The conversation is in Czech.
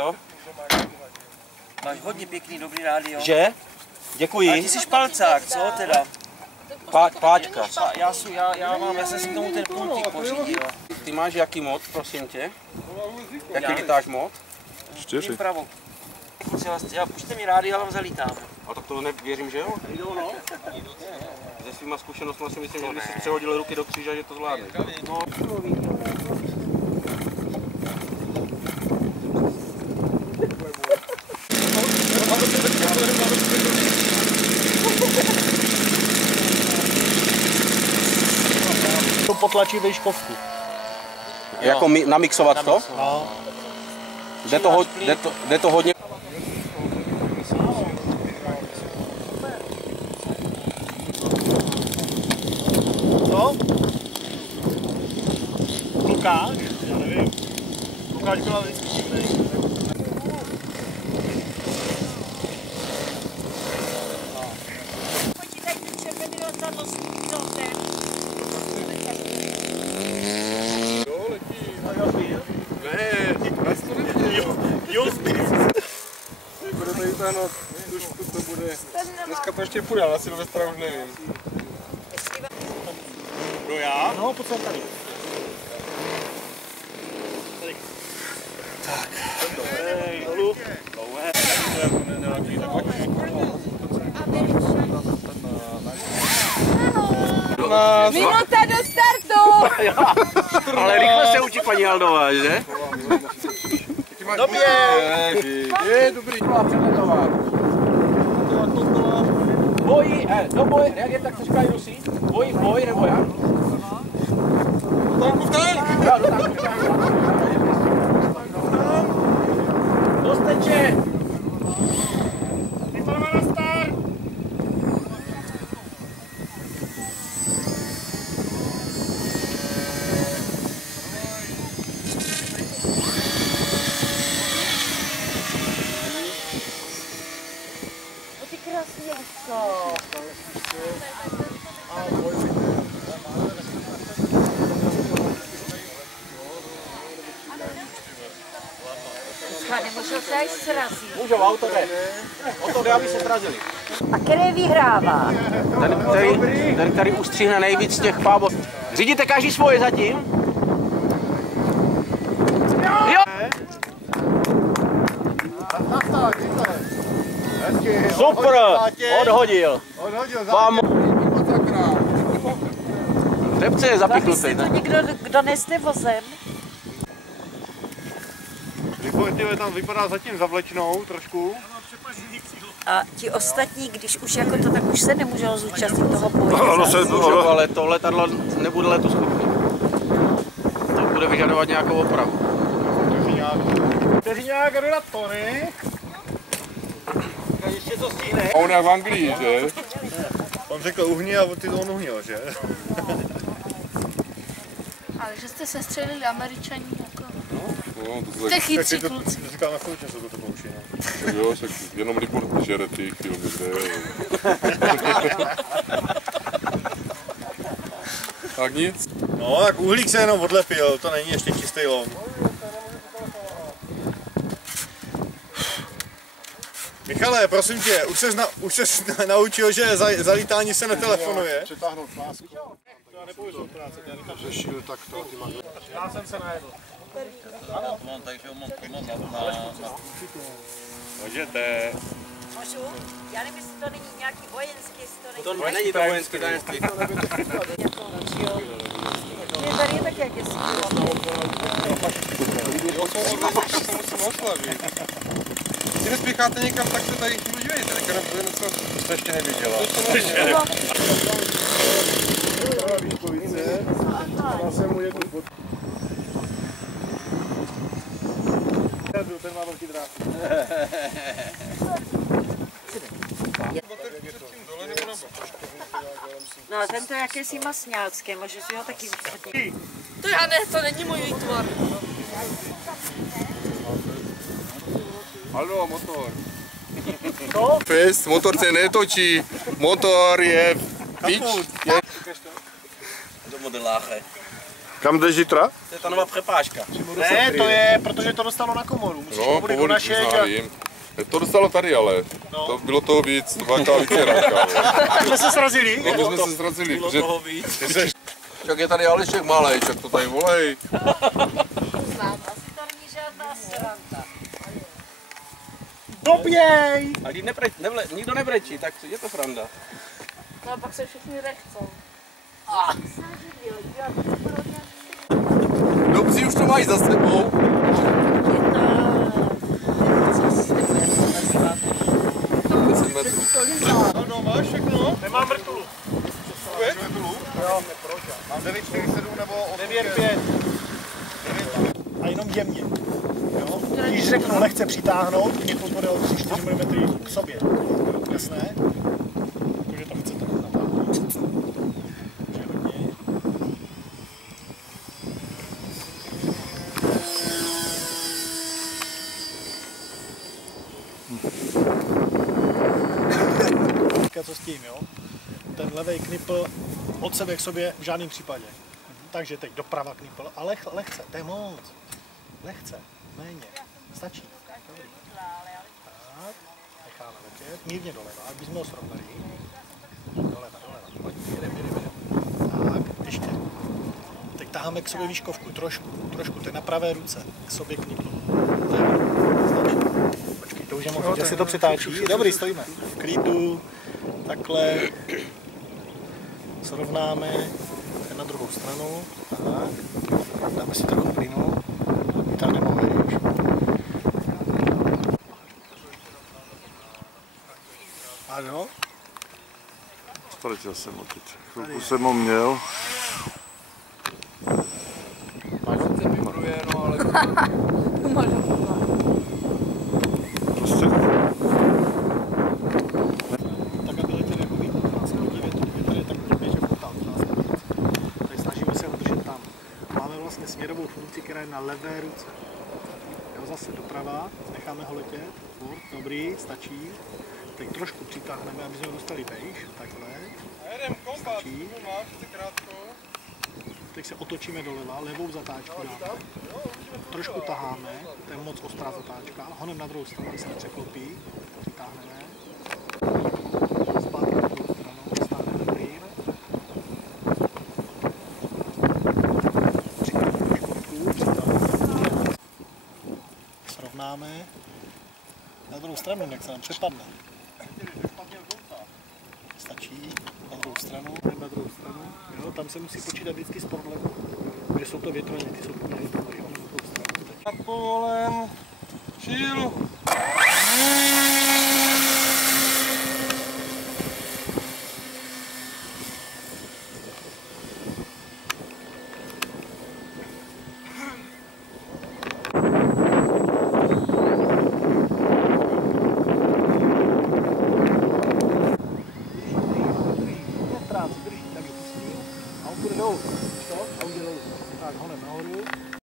Jo? Máš hodně pěkný, dobrý rádio. Že? Děkuji. A ty jsi špalcák, co teda? Páčka. Já jsem si k tomu ten pultík pořídil. Ty máš jaký mod, prosím tě? Jaký lítáš mod? 4. Pravo. Já puštěte mi rádio, já vám zalítám. A tak to nevěřím, že jo? No. Se svýma zkušenostmi si myslím, že kdyby si přehodil ruky do kříže, že to zvládne. No. To potlačí výškovku. Jako namixovat to? No. Jde to hodně. Co? Lukáš? Já nevím. Lukáš byla vždycky divnej. Bude tady ta noc, tušku to bude. Dneska to ještě půjde, ale asi do Vestra už nevím. Kdo já? No, pojď sem tady. Tak. Hej, dolů. Minuta do startu! Ale rychle se učí paní Haldová, že? Době! Je dobrý. Boj, do boje, jak tak se říkají Rusí? Boj nebo jak? Dosteče! Vypadá na start! Ty krásnějko. Nemůžu se aj srazit. Můžou, auto jde. O to jde, aby se srazili. A který vyhrává? Ten, který ustřihne nejvíc těch pávot. Řídíte každý svoje zatím? Jo! Super! Odhodil. Vám... Řepce je zapichnutý, Baví ne? to někdo, kdo neste vozem? Tam vypadá zatím zavlečnou trošku. A ti ostatní, když už jako to, tak už se nemůžou zúčastnit toho boje. Ale to letadlo nebude letuschopný. To bude vyžadovat nějakou opravu. Vteřiňák jde na Tony. Ještě to stihne. A on je v Anglii, že? On řekl uhni a ty to on uhnil, že? Ale že jste se střelili Američaní jako... No, to Jste chytří kluci. Říkal na chvíli, že to pouší. tak jo, tak jenom report žere ty filmy, Tak nic. No, tak uhlík se jenom odlepil, to není ještě čistý lom. Michale, prosím tě, už ses naučil, že za lítání se netelefonuje? Přetáhnout pásku. Já nepůjdu do práce, já nechám Řešil takto ty magnety. Já jsem se najedl. Takže Můžete. Můžu? Já nevím, jestli to není nějaký vojenský, jestli to není... To není to vojenské tajemství. Je tady tak, jak je si Musím oslavit. Když nespěcháte někam, tak se tady podívejte, tak nebude něco. To jste ještě neviděla. Ten má velký drát. No a tento jakýsi masňácké, může si ho taky vychodit. To já ne, to není můj výtvor. Haló, motor. Fest, motor se netočí, motor je pič. Do modeláche. Kam jdeš zítra? To je ta nová přepážka. Ne, to je, protože to dostalo na komoru. Musíš No, povolit do našeho. To dostalo tady, ale to bylo toho víc, dvakrát více ráka. Tak jsme se srazili. No, my jsme se zrazili, Bylo protože toho víc. však je tady Alešek malej, však to tady volej. Asi to není žádná sranda. Doběj! A když nikdo nebrečí, tak je to sranda. No a pak se všichni rechcou. Dobří už to mají za sebou. Je to 10 metrů. No, máš všechno? Nemám mrtulu. Vůbec? Jo. Mám 947 nebo 9,5. A jenom jemně. Jo? Když řeknu lehce přitáhnout, mě to bude o 3-4 mm k sobě. Jasné? Takže to chcete natáhnout. Takže hodně. Co s tím, jo? Ten levej knipl od sebe k sobě v žádném případě. Takže teď doprava knipl, ale lehce, to je moc. Lehce, méně, stačí. Dobrý. Tak, necháme letět, mírně doleva, aby jsme ho srovnali. Doleva, pojď, jedeme. Tak, ještě. Teď taháme k sobě výškovku, trošku, to je na pravé ruce, k sobě knipl. Stačí. Počkej, to už je moc, že si to přetáčí. Dobrý, stojíme. V klidu, takhle. Srovnáme na druhou stranu. Tak. Dáme si trochu plynu. Vytáhneme ho vejš. Ano. Ztratil jsem ho teď. Chvilku jsem ho měl. Sice vibruje, no ale... Prostě Tak, aby letěli jako vítr, nás hodí větru. Větr je tak běžně portál, takže snažíme se udržet tam. Máme vlastně směrovou funkci, která je na levé ruce. Jo, zase doprava, necháme ho letět. Dobrý, stačí. Teď trošku přitáhneme, aby jsme ho dostali vejš, takhle. Stačí. Teď se otočíme doleva, levou zatáčku dáme. Trošku taháme, to je moc ostrá zatáčka. Honem na druhou stranu se nepřeklopí. Přitáhneme. Zpátky na druhou stranu, stáhneme plyn. Přitáhneme škodku, přitáhneme. Srovnáme. Na druhou stranu, jak se nám přepadne. Stačí. Na druhou stranu, na druhou stranu. Jo, tam se musí počítat vždycky s prodlevou. Protože jsou to větrony, ty jsou poměrně dobrý. Napolen, chill.